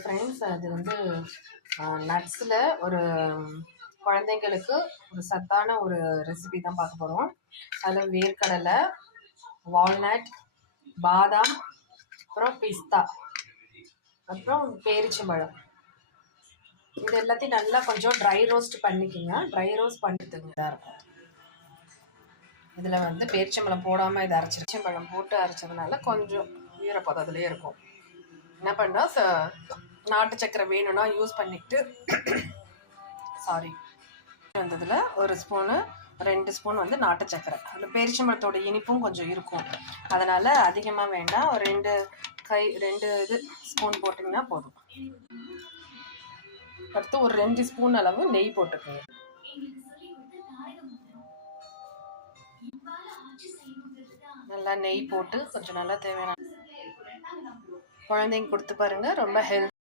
Friends, அது வந்து நட்ஸில் ஒரு குழந்தைங்களுக்கு ஒரு சத்தான ஒரு ரெசிபி தான் பார்க்க போகிறோம். அதில் வேர்க்கடலை, வால்நட், பாதாம், அப்புறம் பிஸ்தா, அப்புறம் பேரிச்சம்பழம், இது எல்லாத்தையும் நல்லா கொஞ்சம் ட்ரை ரோஸ்ட் பண்ணிக்கோங்க. ட்ரை ரோஸ்ட் பண்ணிட்டுங்க இதாக இருக்கும். இதில் வந்து பேரிச்சம்பழம் போடாமல் இதை பேரிச்சம்பழம் போட்டு அரைச்சதுனால கொஞ்சம் ஈரப்பதத்துலேயே இருக்கும். என்ன பண்ணால் நாட்டு சக்கரை வேணும்னா யூஸ் பண்ணிக்கிட்டு வந்ததில் ஒரு ஸ்பூனு 2 ஸ்பூன் வந்து நாட்டு சக்கரை. அதில் பேரிச்சம்பழத்தோட இனிப்பும் கொஞ்சம் இருக்கும், அதனால் அதிகமாக வேண்டாம். ஒரு 2 ஸ்பூன் போட்டிங்கன்னா போதும். அடுத்து ஒரு 2 ஸ்பூன் அளவு நெய் போட்டுக்கோங்க. நல்லா நெய் போட்டு கொஞ்சம் நல்லா தேவையான குழந்தைங்க கொடுத்து பாருங்கள். ரொம்ப ஹெல்த்